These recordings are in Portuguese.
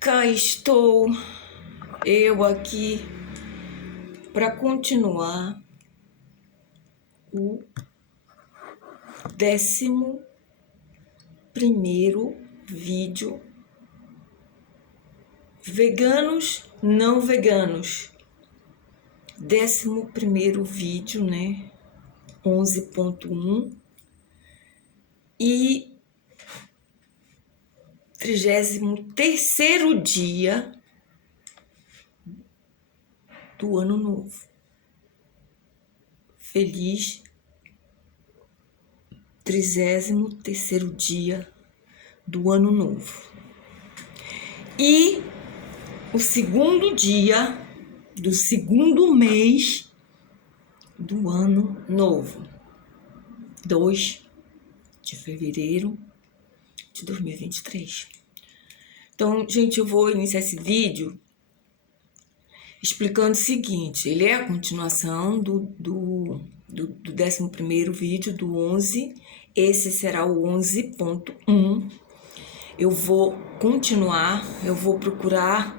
Cá estou eu aqui para continuar o 11º vídeo veganos não veganos. 11º vídeo, né? 11.1 e 33º dia do ano novo. Feliz 33º dia do ano novo. E o segundo dia do segundo mês do ano novo, 2 de fevereiro de 2023. Então, gente, eu vou iniciar esse vídeo explicando o seguinte: ele é a continuação do 11º vídeo, do 11. Esse será o 11.1. Eu vou continuar, eu vou procurar,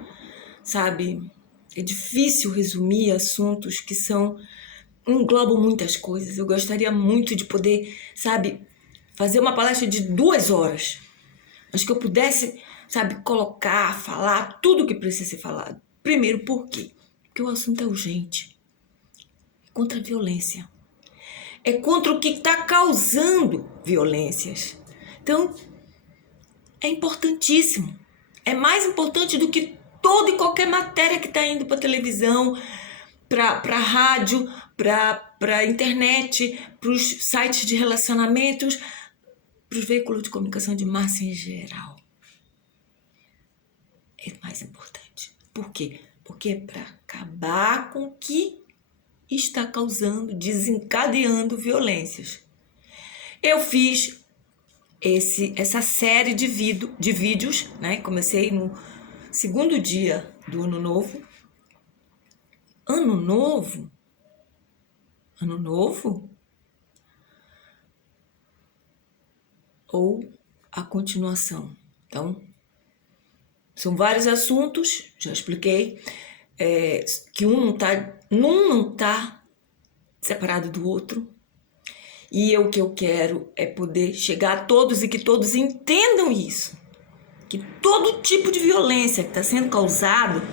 sabe? É difícil resumir assuntos que englobam muitas coisas. Eu gostaria muito de poder, sabe, fazer uma palestra de 2 horas, mas que eu pudesse, sabe, falar tudo o que precisa ser falado. Primeiro, por quê? Porque o assunto é urgente. É contra a violência. É contra o que está causando violências. Então, é importantíssimo. É mais importante do que toda e qualquer matéria que está indo para televisão, para rádio, para internet, para os sites de relacionamentos, para os veículos de comunicação de massa em geral. É mais importante. Por quê? Porque é para acabar com o que está causando, desencadeando violências. Eu fiz essa série de vídeos, né? Comecei no segundo dia do ano novo. Ano novo? Ano novo? Ou a continuação? Então, são vários assuntos, já expliquei, que um não tá separado do outro. E o que eu quero é poder chegar a todos e que todos entendam isso. Que todo tipo de violência que está sendo causado,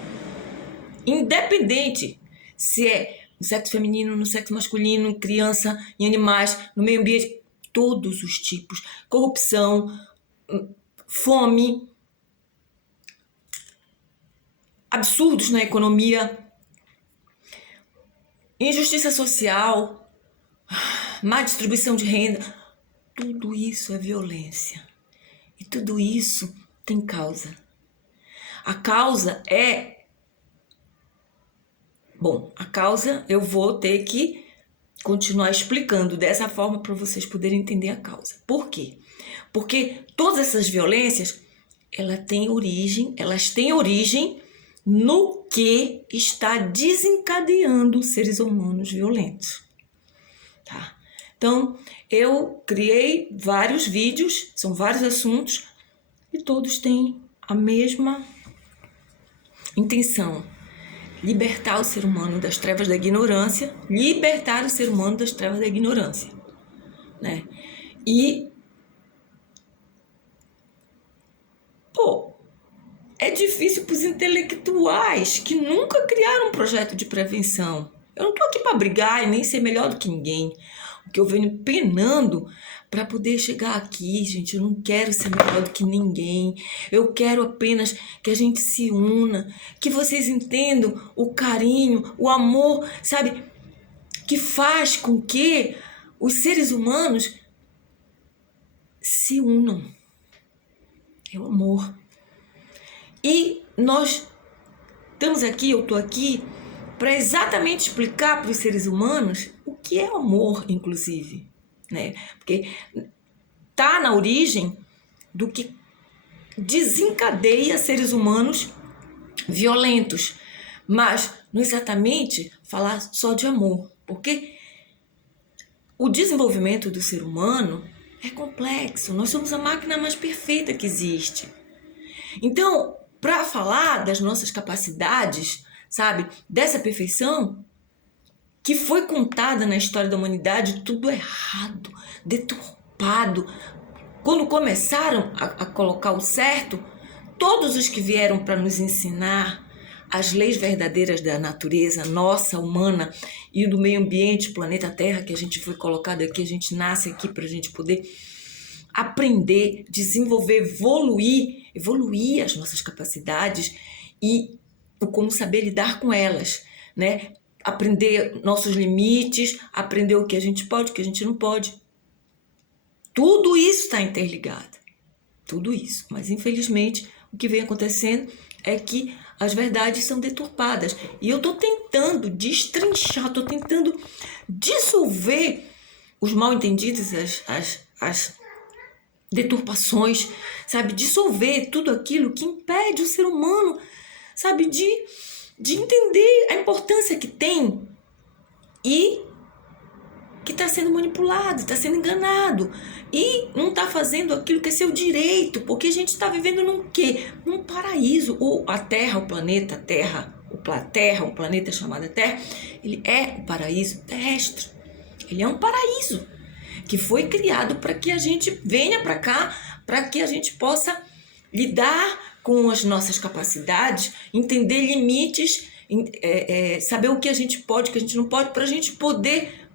independente se é no sexo feminino, no sexo masculino, em criança, em animais, no meio ambiente, todos os tipos, corrupção, fome, absurdos na economia, injustiça social, má distribuição de renda, tudo isso é violência. E tudo isso tem causa. A causa eu vou ter que continuar explicando dessa forma para vocês poderem entender a causa. Por quê? Porque todas essas violências, elas têm origem no que está desencadeando seres humanos violentos. Tá? Então, eu criei vários vídeos, são vários assuntos, e todos têm a mesma intenção: libertar o ser humano das trevas da ignorância, libertar o ser humano das trevas da ignorância, né? E, é difícil para os intelectuais que nunca criaram um projeto de prevenção. Eu não estou aqui para brigar e nem ser melhor do que ninguém. O que eu venho penando para poder chegar aqui, gente, eu não quero ser melhor do que ninguém. Eu quero apenas que a gente se una, que vocês entendam o carinho, o amor, sabe? Que faz com que os seres humanos se unam. É o amor. E nós estamos aqui, eu estou aqui, para exatamente explicar para os seres humanos o que é o amor, inclusive, né? Porque está na origem do que desencadeia seres humanos violentos, mas não exatamente falar só de amor, porque o desenvolvimento do ser humano é complexo. Nós somos a máquina mais perfeita que existe. Então, para falar das nossas capacidades, sabe? Dessa perfeição que foi contada na história da humanidade, tudo errado, deturpado. Quando começaram a colocar o certo, todos os que vieram para nos ensinar as leis verdadeiras da natureza, nossa, humana, e do meio ambiente, planeta Terra, que a gente foi colocado aqui, a gente nasce aqui para a gente poder aprender, desenvolver, evoluir as nossas capacidades e como saber lidar com elas, né? Aprender nossos limites, aprender o que a gente pode, o que a gente não pode. Tudo isso está interligado, tudo isso. Mas, infelizmente, o que vem acontecendo é que as verdades são deturpadas. E eu estou tentando destrinchar, estou tentando dissolver os mal-entendidos, as deturpações, sabe? Dissolver tudo aquilo que impede o ser humano, sabe? De entender a importância que tem e que está sendo manipulado, está sendo enganado e não está fazendo aquilo que é seu direito, porque a gente está vivendo num quê? Num paraíso. Ou a Terra, o planeta Terra, o planeta chamado Terra, ele é o paraíso terrestre. Ele é um paraíso que foi criado para que a gente venha para cá, para que a gente possa lidar com as nossas capacidades, entender limites, saber o que a gente pode, o que a gente não pode, para a gente poder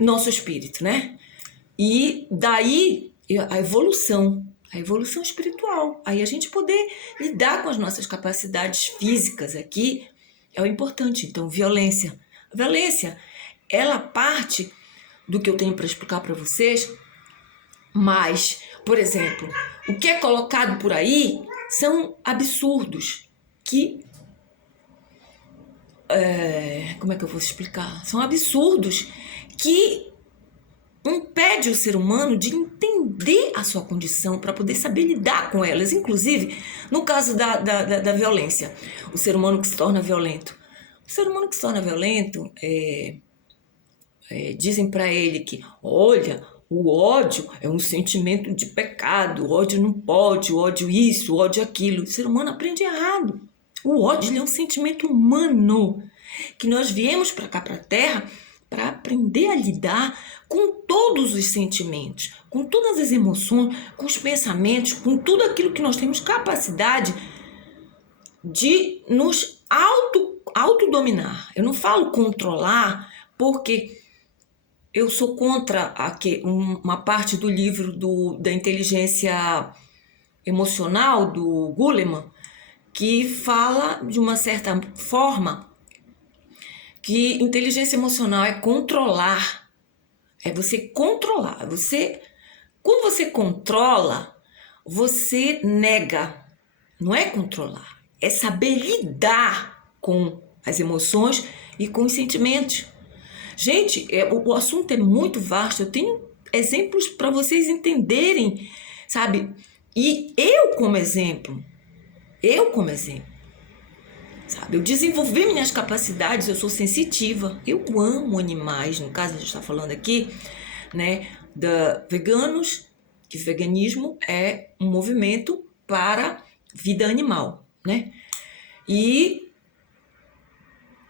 nosso espírito, né? E daí a evolução espiritual. Aí a gente poder lidar com as nossas capacidades físicas aqui é o importante. Então, violência. A violência, ela parte do que eu tenho para explicar para vocês, mas, por exemplo, o que é colocado por aí são absurdos que... como é que eu vou explicar? São absurdos que impede o ser humano de entender a sua condição para poder saber lidar com elas. Inclusive, no caso da violência, o ser humano que se torna violento. O ser humano que se torna violento, dizem para ele que, olha, o ódio é um sentimento de pecado, o ódio não pode, o ódio isso, o ódio aquilo. O ser humano aprende errado. O ódio ele é um sentimento humano, que nós viemos para cá, para a Terra, para aprender a lidar com todos os sentimentos, com todas as emoções, com os pensamentos, com tudo aquilo que nós temos capacidade de nos autodominar. Eu não falo controlar, porque eu sou contra uma parte do livro da inteligência emocional, do Goleman, que fala de uma certa forma que inteligência emocional é controlar, é você controlar. Quando você controla, você nega, não é controlar, é saber lidar com as emoções e com os sentimentos. Gente, o assunto é muito vasto, eu tenho exemplos para vocês entenderem, sabe? E eu como exemplo, sabe? Eu desenvolvi minhas capacidades, eu sou sensitiva, eu amo animais. No caso, a gente está falando aqui, né, da veganos, que veganismo é um movimento para vida animal, né? E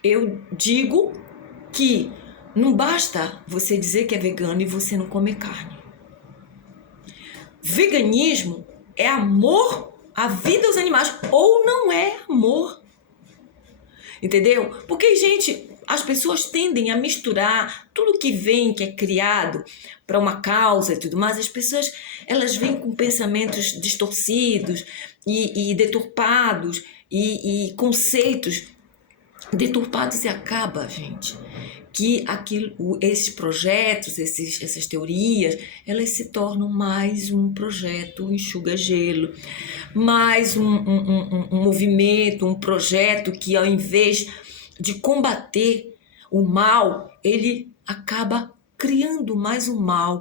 eu digo que não basta você dizer que é vegano e você não comer carne. Veganismo é amor à vida dos animais, ou não é amor. Entendeu? Porque, gente, as pessoas tendem a misturar tudo que vem, que é criado para uma causa e tudo mais. As pessoas, elas vêm com pensamentos distorcidos e deturpados e conceitos deturpados, e acaba, gente, que esses projetos, essas teorias, elas se tornam mais um projeto enxuga-gelo, mais um movimento, um projeto que, ao invés de combater o mal, ele acaba criando mais um mal,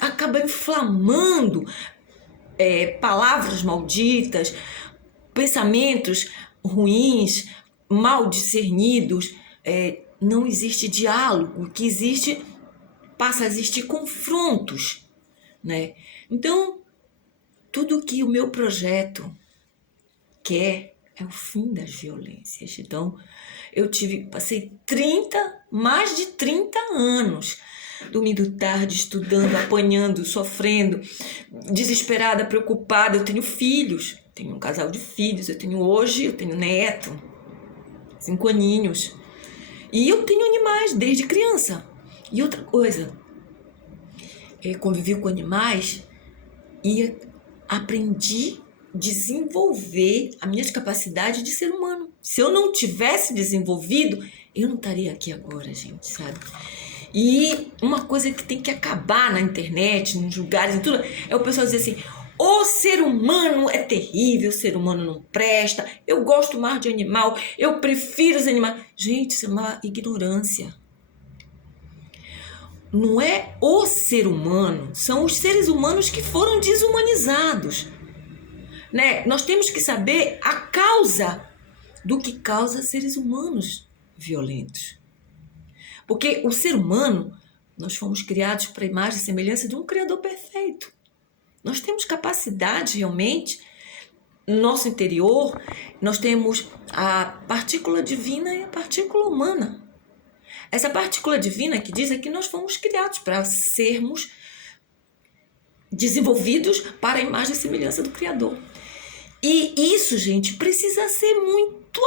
acaba inflamando palavras malditas, pensamentos ruins, mal discernidos. Não existe diálogo. O que existe, passa a existir confrontos, né? Então, tudo que o meu projeto quer é o fim das violências. Então, passei mais de 30 anos dormindo tarde, estudando, apanhando, sofrendo, desesperada, preocupada. Eu tenho filhos, tenho um casal de filhos, eu tenho neto, 5 aninhos. E eu tenho animais desde criança. E outra coisa, eu convivi com animais e aprendi a desenvolver as minhas capacidades de ser humano. Se eu não tivesse desenvolvido, eu não estaria aqui agora, gente, sabe? E uma coisa que tem que acabar na internet, nos lugares e tudo, é o pessoal dizer assim: o ser humano é terrível, o ser humano não presta, eu gosto mais de animal, eu prefiro os animais. Gente, isso é uma ignorância. Não é o ser humano, são os seres humanos que foram desumanizados, né? Nós temos que saber a causa do que causa seres humanos violentos. Porque o ser humano, nós fomos criados para a imagem e semelhança de um Criador perfeito. Nós temos capacidade realmente, no nosso interior, nós temos a partícula divina e a partícula humana. Essa partícula divina que diz é que nós fomos criados para sermos desenvolvidos para a imagem e semelhança do Criador. E isso, gente, precisa ser muito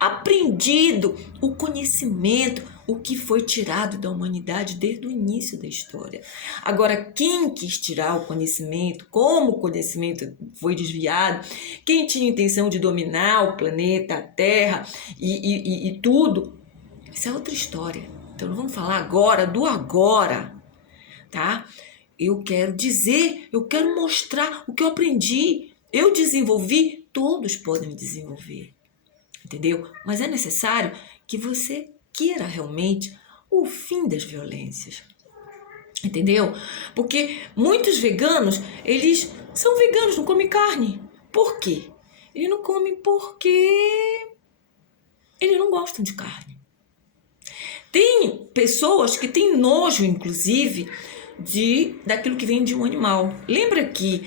aprendido, o conhecimento, o que foi tirado da humanidade desde o início da história. Agora, quem quis tirar o conhecimento, como o conhecimento foi desviado, quem tinha intenção de dominar o planeta, a Terra e tudo, isso é outra história. Então, não vamos falar agora do agora, tá? Eu quero mostrar o que eu aprendi, eu desenvolvi, todos podem desenvolver. Entendeu? Mas é necessário que você queira realmente o fim das violências. Entendeu? Porque muitos veganos, eles são veganos, não comem carne. Por quê? Eles não comem porque eles não gostam de carne. Tem pessoas que têm nojo, inclusive, daquilo que vem de um animal. Lembra que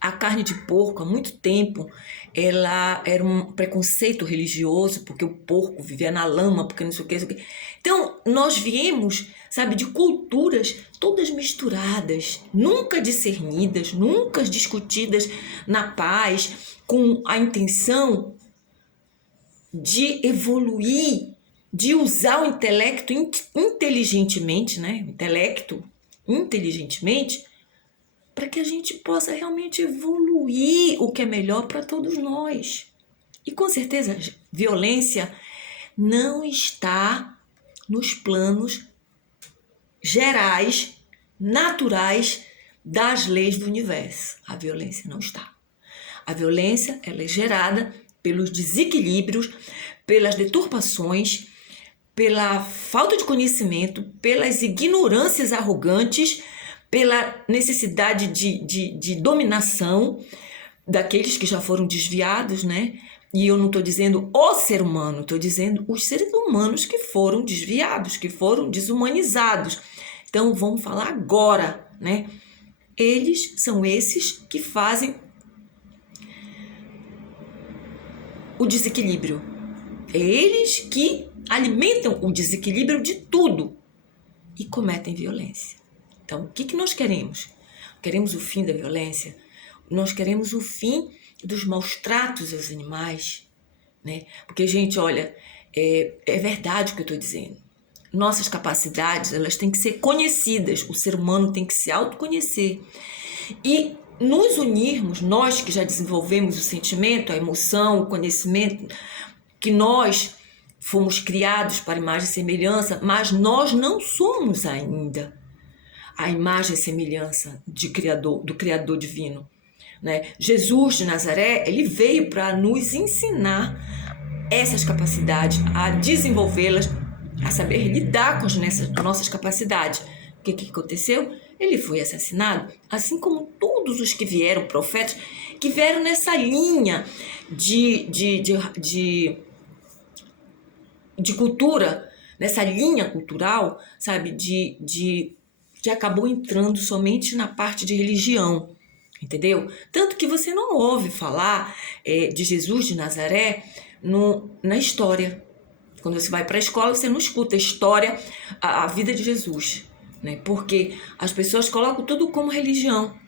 a carne de porco, há muito tempo, ela era um preconceito religioso, porque o porco vivia na lama, porque não sei o que. Então, nós viemos, sabe, de culturas todas misturadas, nunca discernidas, nunca discutidas na paz, com a intenção de evoluir, de usar o intelecto inteligentemente, né? Inteligentemente, para que a gente possa realmente evoluir o que é melhor para todos nós. E com certeza, violência não está nos planos gerais, naturais das leis do universo. A violência não está. A violência, ela é gerada pelos desequilíbrios, pelas deturpações, pela falta de conhecimento, pelas ignorâncias arrogantes, pela necessidade de dominação daqueles que já foram desviados, né? E eu não estou dizendo o ser humano, estou dizendo os seres humanos que foram desviados, que foram desumanizados. Então, vamos falar agora, né? Eles são esses que fazem o desequilíbrio. É eles que alimentam o desequilíbrio de tudo e cometem violência. Então, o que nós queremos? Queremos o fim da violência? Nós queremos o fim dos maus tratos aos animais, né? Porque, gente, olha, é verdade o que eu estou dizendo. Nossas capacidades, elas têm que ser conhecidas. O ser humano tem que se autoconhecer. E nos unirmos, nós que já desenvolvemos o sentimento, a emoção, o conhecimento, que nós fomos criados para a imagem e semelhança, mas nós não somos ainda a imagem e semelhança do Criador divino, né? Jesus de Nazaré, ele veio para nos ensinar essas capacidades, a desenvolvê-las, a saber lidar com as nossas capacidades. O que aconteceu? Ele foi assassinado, assim como todos os que vieram, profetas, que vieram nessa linha de cultura, nessa linha cultural, sabe, de que acabou entrando somente na parte de religião, entendeu? Tanto que você não ouve falar de Jesus de Nazaré na história. Quando você vai para a escola, você não escuta a história, a vida de Jesus, né? Porque as pessoas colocam tudo como religião.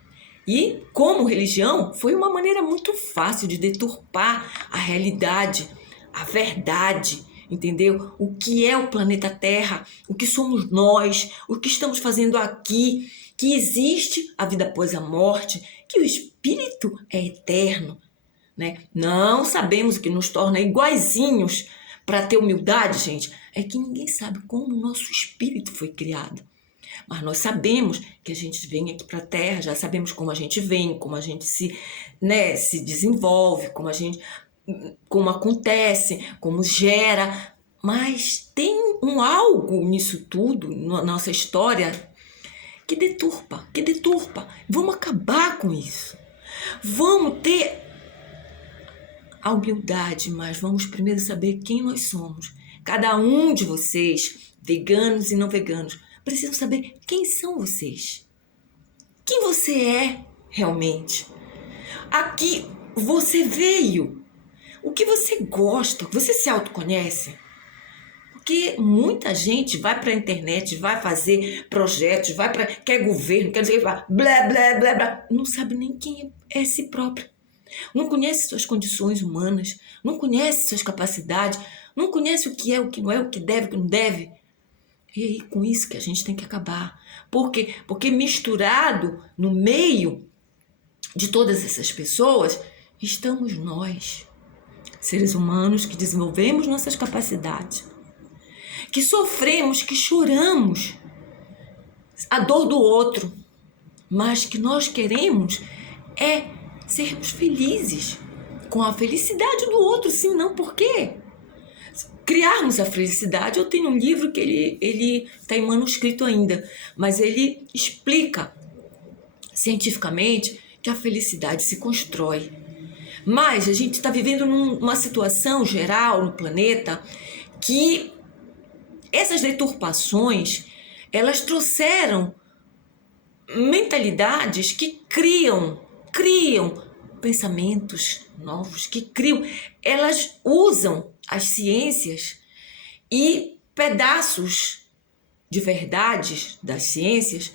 E, como religião, foi uma maneira muito fácil de deturpar a realidade, a verdade, entendeu? O que é o planeta Terra, o que somos nós, o que estamos fazendo aqui, que existe a vida após a morte, que o espírito é eterno, né? Não sabemos o que nos torna iguaizinhos para ter humildade, gente, é que ninguém sabe como o nosso espírito foi criado. Mas nós sabemos que a gente vem aqui para a Terra, já sabemos como a gente vem, como a gente se desenvolve, como acontece, como gera. Mas tem algo nisso tudo, na nossa história, que deturpa. Vamos acabar com isso. Vamos ter a humildade, mas vamos primeiro saber quem nós somos. Cada um de vocês, veganos e não veganos, precisam saber quem são vocês. Quem você é realmente. Aqui você veio. O que você gosta, você se autoconhece? Porque muita gente vai para a internet, vai fazer projetos, quer governo, quer dizer, blá, blá, blá, blá, não sabe nem quem é si próprio. Não conhece suas condições humanas, não conhece suas capacidades, não conhece o que é, o que não é, o que deve, o que não deve. E aí, com isso que a gente tem que acabar. Por quê? Porque misturado no meio de todas essas pessoas, estamos nós, seres humanos que desenvolvemos nossas capacidades, que sofremos, que choramos a dor do outro, mas que nós queremos sermos felizes com a felicidade do outro, sim, não, por quê? Criarmos a felicidade. Eu tenho um livro que ele está em manuscrito ainda, mas ele explica cientificamente que a felicidade se constrói. Mas a gente está vivendo numa situação geral no planeta que essas deturpações, elas trouxeram mentalidades que criam pensamentos novos, elas usam as ciências e pedaços de verdades das ciências,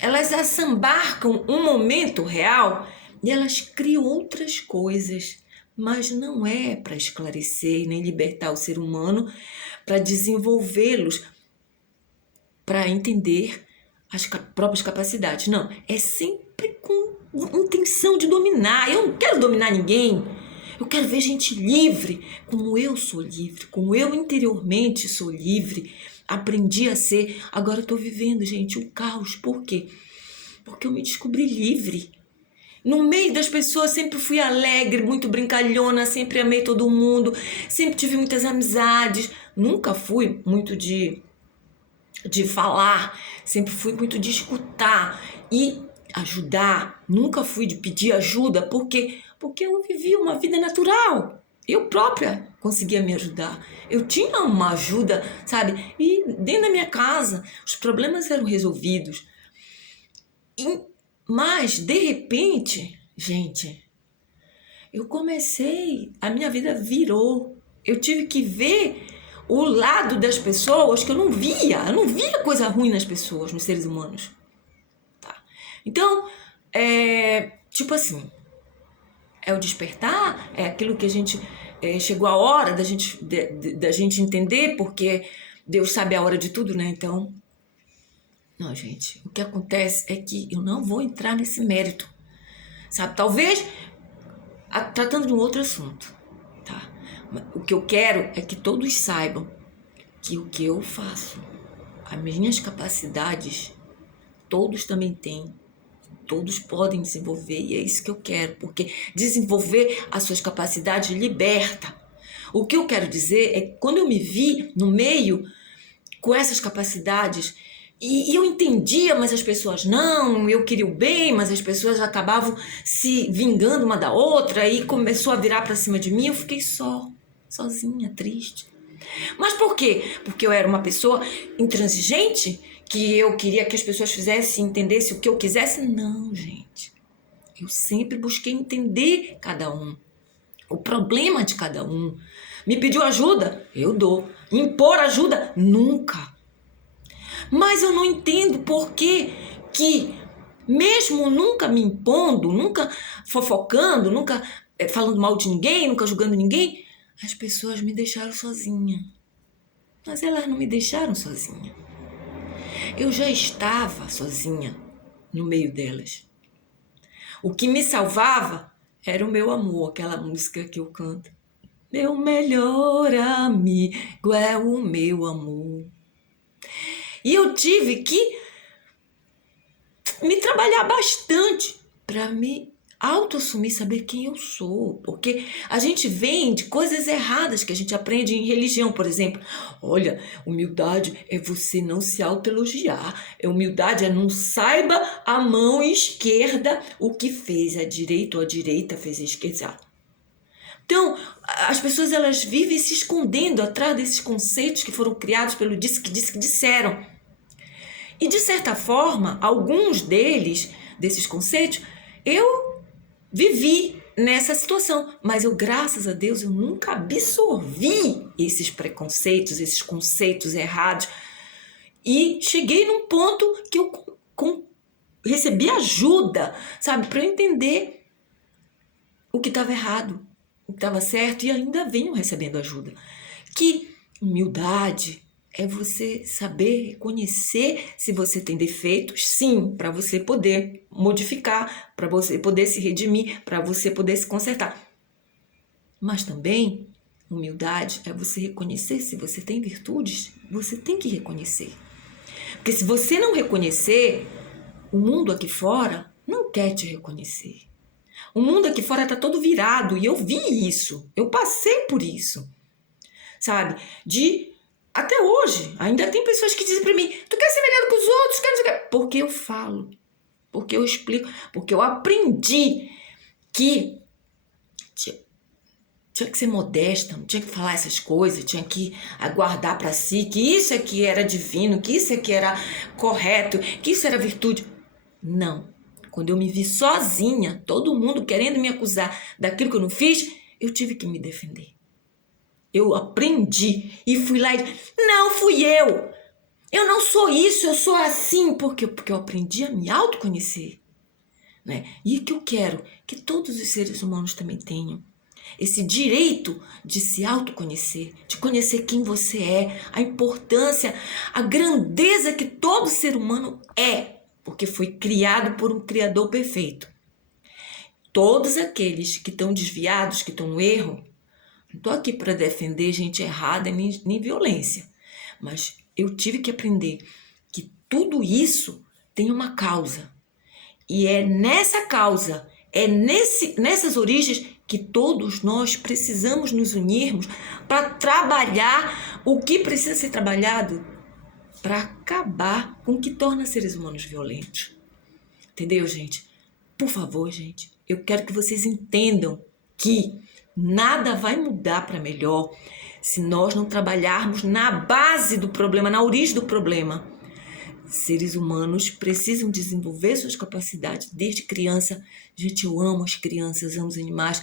elas assambarcam um momento real e elas criam outras coisas, mas não é para esclarecer nem libertar o ser humano, para desenvolvê-los, para entender as próprias capacidades. Não, é sempre com intenção de dominar. Eu não quero dominar ninguém. Eu quero ver gente livre, como eu sou livre, como eu interiormente sou livre. Aprendi a ser. Agora eu estou vivendo, gente, um caos. Por quê? Porque eu me descobri livre. No meio das pessoas sempre fui alegre, muito brincalhona, sempre amei todo mundo, sempre tive muitas amizades. Nunca fui muito de falar, sempre fui muito de escutar e ajudar. Nunca fui de pedir ajuda, por quê? Porque eu vivia uma vida natural. Eu própria conseguia me ajudar. Eu tinha uma ajuda, sabe? E dentro da minha casa, os problemas eram resolvidos. Mas, de repente, gente, a minha vida virou. Eu tive que ver o lado das pessoas que eu não via. Eu não via coisa ruim nas pessoas, nos seres humanos. Tá? Então, tipo assim, é o despertar, é aquilo que a gente... chegou a hora da gente entender, porque Deus sabe a hora de tudo, né? Então... Não, gente, o que acontece é que eu não vou entrar nesse mérito, sabe? Talvez tratando de um outro assunto, tá? O que eu quero é que todos saibam que o que eu faço, as minhas capacidades, todos também têm, todos podem desenvolver, e é isso que eu quero, porque desenvolver as suas capacidades liberta. O que eu quero dizer é que quando eu me vi no meio com essas capacidades, e eu entendia, mas as pessoas não, eu queria o bem, mas as pessoas acabavam se vingando uma da outra e começou a virar para cima de mim, eu fiquei sozinha, triste. Mas por quê? Porque eu era uma pessoa intransigente, que eu queria que as pessoas fizessem, entendessem o que eu quisesse? Não, gente. Eu sempre busquei entender cada um, o problema de cada um. Me pediu ajuda? Eu dou. Impor ajuda? Nunca. Mas eu não entendo por que mesmo nunca me impondo, nunca fofocando, nunca falando mal de ninguém, nunca julgando ninguém, as pessoas me deixaram sozinha. Mas elas não me deixaram sozinha. Eu já estava sozinha no meio delas. O que me salvava era o meu amor, aquela música que eu canto. Meu melhor amigo é o meu amor. E eu tive que me trabalhar bastante para me autoassumir, saber quem eu sou. Porque a gente vem de coisas erradas que a gente aprende em religião, por exemplo. Olha, humildade é você não se autoelogiar. Humildade é não saiba a mão esquerda o que fez a direita ou a direita fez a esquerda. Então, as pessoas elas vivem se escondendo atrás desses conceitos que foram criados pelo disse que disseram. E, de certa forma, alguns desses conceitos, eu vivi nessa situação. Mas eu, graças a Deus, eu nunca absorvi esses preconceitos, esses conceitos errados. E cheguei num ponto que eu recebi ajuda, sabe? Para eu entender o que estava errado, o que estava certo. E ainda venho recebendo ajuda. Que humildade é você saber reconhecer se você tem defeitos, sim, para você poder modificar, para você poder se redimir, para você poder se consertar. Mas também, humildade é você reconhecer se você tem virtudes, você tem que reconhecer. Porque se você não reconhecer, o mundo aqui fora não quer te reconhecer. O mundo aqui fora está todo virado e eu vi isso, eu passei por isso, sabe? Até hoje, ainda tem pessoas que dizem para mim, tu quer ser melhor que os outros? Porque eu falo, porque eu explico, porque eu aprendi que tinha que ser modesta, não tinha que falar essas coisas, tinha que aguardar para si, que isso aqui era divino, que isso aqui era correto, que isso era virtude. Não. Quando eu me vi sozinha, todo mundo querendo me acusar daquilo que eu não fiz, eu tive que me defender. Eu aprendi e fui lá e disse, não fui eu. Eu não sou isso, eu sou assim. Porque eu aprendi a me autoconhecer. Né? E que eu quero que todos os seres humanos também tenham esse direito de se autoconhecer, de conhecer quem você é, a importância, a grandeza que todo ser humano é, porque foi criado por um Criador perfeito. Todos aqueles que estão desviados, que estão no erro, não estou aqui para defender gente errada nem violência, mas eu tive que aprender que tudo isso tem uma causa. E é nessa causa, nessas origens que todos nós precisamos nos unirmos para trabalhar o que precisa ser trabalhado para acabar com o que torna seres humanos violentos. Entendeu, gente? Por favor, gente, eu quero que vocês entendam que nada vai mudar para melhor se nós não trabalharmos na base do problema, na origem do problema. Seres humanos precisam desenvolver suas capacidades desde criança. Gente, eu amo as crianças, amo os animais.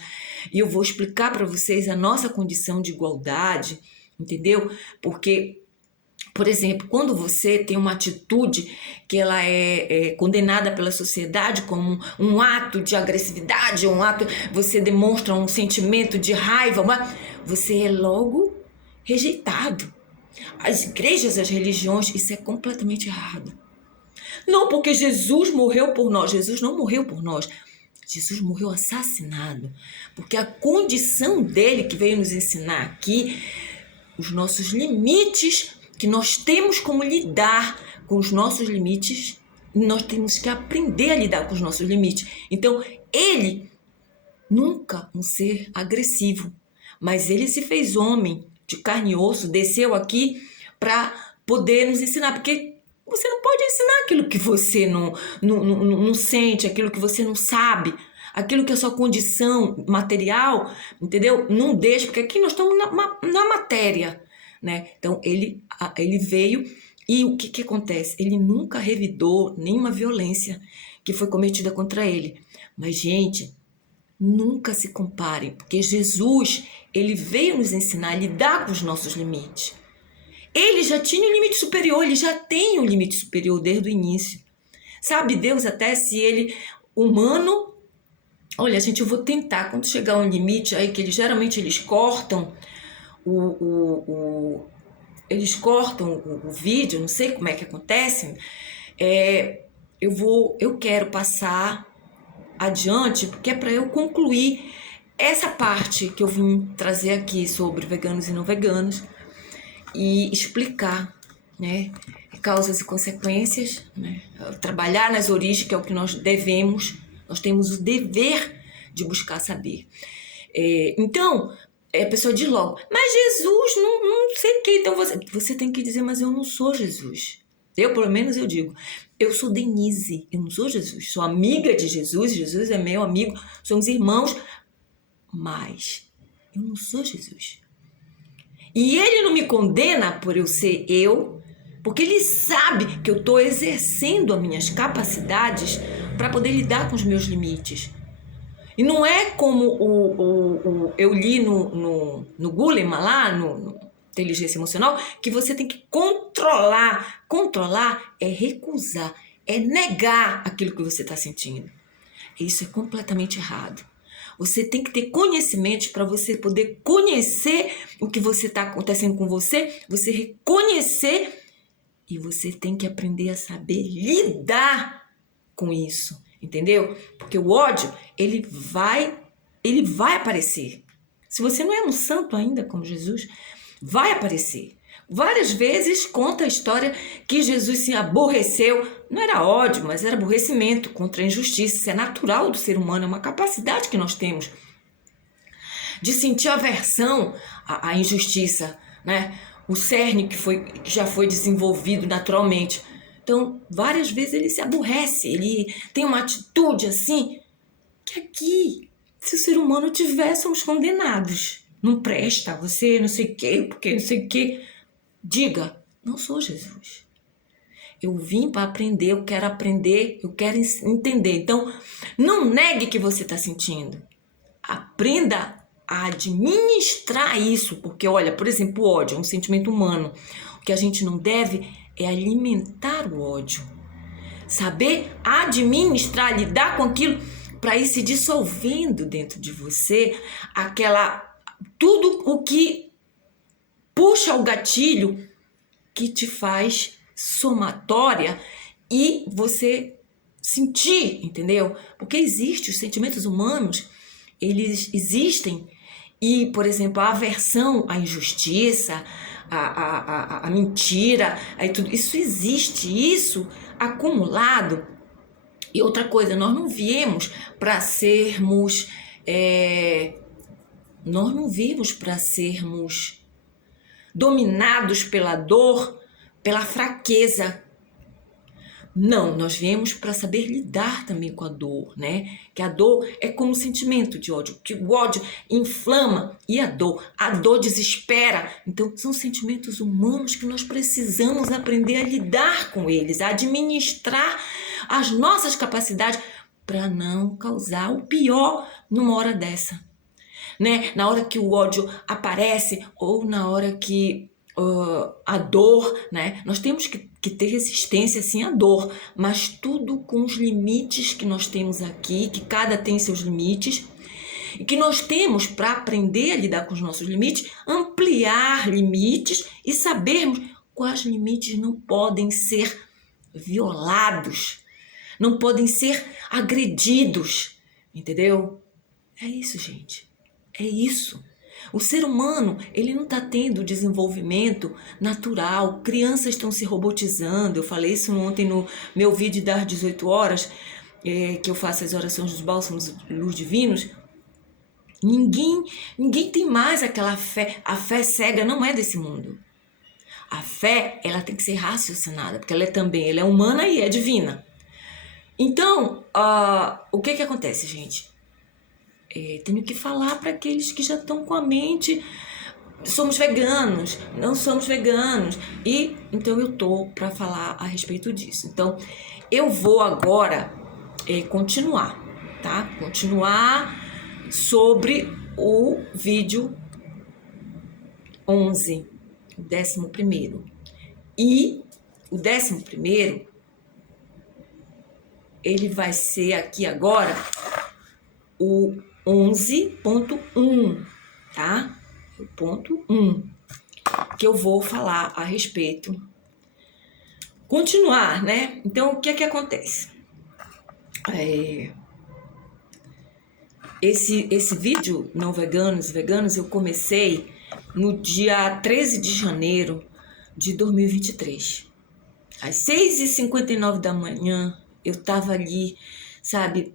E eu vou explicar para vocês a nossa condição de igualdade, entendeu? Porque, por exemplo, quando você tem uma atitude que ela é condenada pela sociedade como um ato de agressividade, você demonstra um sentimento de raiva, você é logo rejeitado. As igrejas, as religiões, isso é completamente errado. Não porque Jesus morreu por nós. Jesus não morreu por nós. Jesus morreu assassinado. Porque a condição dele que veio nos ensinar aqui, os nossos limites, que nós temos como lidar com os nossos limites, nós temos que aprender a lidar com os nossos limites. Então, ele nunca um ser agressivo, mas ele se fez homem, de carne e osso, desceu aqui para poder nos ensinar, porque você não pode ensinar aquilo que você não sente, aquilo que você não sabe, aquilo que é a sua condição material, entendeu? Não deixa, porque aqui nós estamos na matéria, né? Então, ele veio e o que acontece? Ele nunca revidou nenhuma violência que foi cometida contra ele. Mas, gente, nunca se comparem, porque Jesus, ele veio nos ensinar a lidar com os nossos limites. Ele já tinha um limite superior, ele já tem um limite superior desde o início. Sabe, Deus até se ele, humano, olha, gente, eu vou tentar, quando chegar a um limite aí, que geralmente eles cortam eles cortam o vídeo, não sei como é que acontece, eu quero passar adiante, porque é para eu concluir essa parte que eu vim trazer aqui sobre veganos e não veganos e explicar, né, causas e consequências, né, trabalhar nas origens, que é o que nós devemos, nós temos o dever de buscar saber. Então, a pessoa diz logo, mas Jesus, não sei o que, então você tem que dizer, mas eu não sou Jesus. Eu, pelo menos, eu digo, eu sou Denise, eu não sou Jesus, sou amiga de Jesus, Jesus é meu amigo, somos irmãos, mas eu não sou Jesus. E ele não me condena por eu ser eu, porque ele sabe que eu estou exercendo as minhas capacidades para poder lidar com os meus limites. E não é como eu li no Goleman lá, no Inteligência Emocional, que você tem que controlar. Controlar é recusar, é negar aquilo que você está sentindo. Isso é completamente errado. Você tem que ter conhecimentos para você poder conhecer o que você está acontecendo com você reconhecer, e você tem que aprender a saber lidar com isso, entendeu? Porque o ódio, ele vai aparecer. Se você não é um santo ainda como Jesus, vai aparecer. Várias vezes conta a história que Jesus se aborreceu. Não era ódio, mas era aborrecimento contra a injustiça. Isso é natural do ser humano, é uma capacidade que nós temos de sentir aversão à injustiça, né? O cerne que já foi desenvolvido naturalmente. Então, várias vezes ele se aborrece, ele tem uma atitude assim, que aqui, se o ser humano tivéssemos condenados, não presta, você não sei o quê, porque não sei o quê. Diga, não sou Jesus. Eu vim para aprender, eu quero entender. Então, não negue o que você está sentindo. Aprenda a administrar isso, porque, olha, por exemplo, o ódio é um sentimento humano. O que a gente não deve é alimentar o ódio. Saber administrar, lidar com aquilo para ir se dissolvendo dentro de você, tudo o que puxa o gatilho que te faz somatória e você sentir, entendeu? Porque os sentimentos humanos, eles existem e, por exemplo, a aversão à injustiça, a mentira, aí tudo isso existe, isso acumulado. E outra coisa, nós não viemos para sermos dominados pela dor, pela fraqueza. Não, nós viemos para saber lidar também com a dor, né? Que a dor é como um sentimento de ódio, que o ódio inflama e a dor desespera. Então, são sentimentos humanos que nós precisamos aprender a lidar com eles, a administrar as nossas capacidades para não causar o pior numa hora dessa, né? Na hora que o ódio aparece ou na hora que a dor, né? Nós temos que ter resistência sim à dor, mas tudo com os limites que nós temos aqui, que cada tem seus limites, e que nós temos para aprender a lidar com os nossos limites, ampliar limites e sabermos quais limites não podem ser violados, não podem ser agredidos, entendeu? É isso, gente. É isso. O ser humano, ele não está tendo desenvolvimento natural. Crianças estão se robotizando. Eu falei isso ontem no meu vídeo das 18 horas, que eu faço as orações dos bálsamos luz divinos. Ninguém tem mais aquela fé. A fé cega não é desse mundo. A fé, ela tem que ser raciocinada, porque ela é humana e é divina. Então, o que acontece, gente? Tenho que falar para aqueles que já estão com a mente somos veganos, não somos veganos. E então eu tô para falar a respeito disso. Então eu vou agora continuar, tá? Continuar sobre o vídeo 11, o 11º. E o 11º, ele vai ser aqui agora o 11.1, tá? O ponto 1, que eu vou falar a respeito. Continuar, né? Então, o que é que acontece? Esse vídeo Não Veganos, eu comecei no dia 13 de janeiro de 2023. Às 6h59 da manhã, eu tava ali, sabe,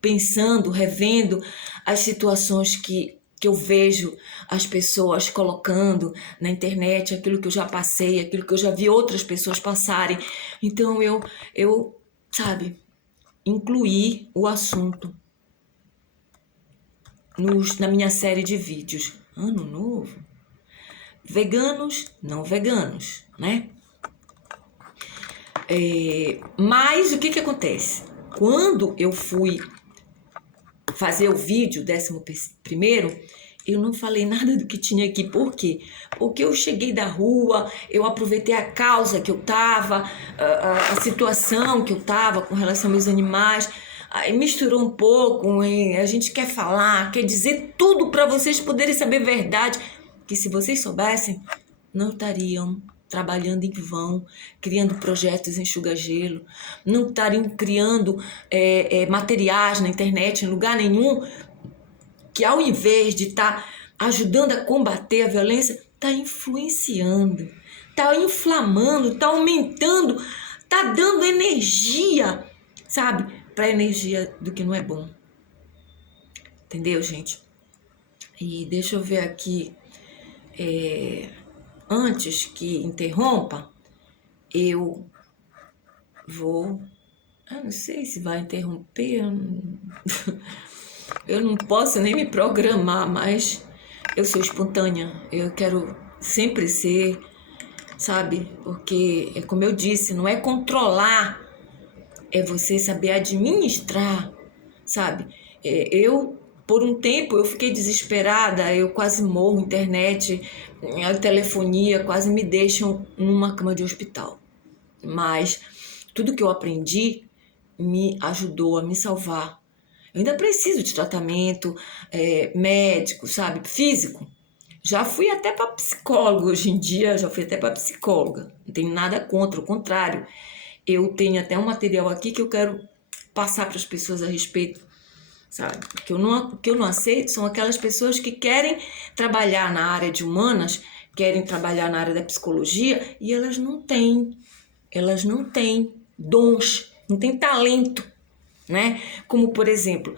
pensando, revendo as situações que eu vejo as pessoas colocando na internet, aquilo que eu já passei, aquilo que eu já vi outras pessoas passarem. Então eu sabe, incluí o assunto na minha série de vídeos. Ano Novo? Veganos, não veganos, né? Mas o que acontece? Quando eu fui fazer o vídeo 11º, eu não falei nada do que tinha aqui. Por quê? Porque eu cheguei da rua, eu aproveitei a causa que eu tava, a situação que eu tava com relação aos meus animais, aí misturou um pouco, hein? A gente quer falar, quer dizer tudo para vocês poderem saber a verdade, que se vocês soubessem, não estariam trabalhando em vão, criando projetos em enxuga-gelo, não estariam criando materiais na internet em lugar nenhum, que ao invés de estar ajudando a combater a violência, está influenciando, está inflamando, está aumentando, está dando energia, sabe, para energia do que não é bom. Entendeu, gente? E deixa eu ver aqui, antes que interrompa, eu vou... Eu não sei se vai interromper, eu não posso nem me programar, mas eu sou espontânea, eu quero sempre ser, sabe? Porque é como eu disse, não é controlar, é você saber administrar, sabe? Por um tempo, eu fiquei desesperada, eu quase morro, internet, a telefonia quase me deixam numa cama de hospital. Mas tudo que eu aprendi me ajudou a me salvar. Eu ainda preciso de tratamento médico, sabe, físico. Já fui até para psicólogo hoje em dia, já fui até para psicóloga. Não tenho nada contra, o contrário. Eu tenho até um material aqui que eu quero passar para as pessoas a respeito, sabe? O que eu não aceito são aquelas pessoas que querem trabalhar na área de humanas, querem trabalhar na área da psicologia e elas não têm dons, não têm talento, né? Como, por exemplo,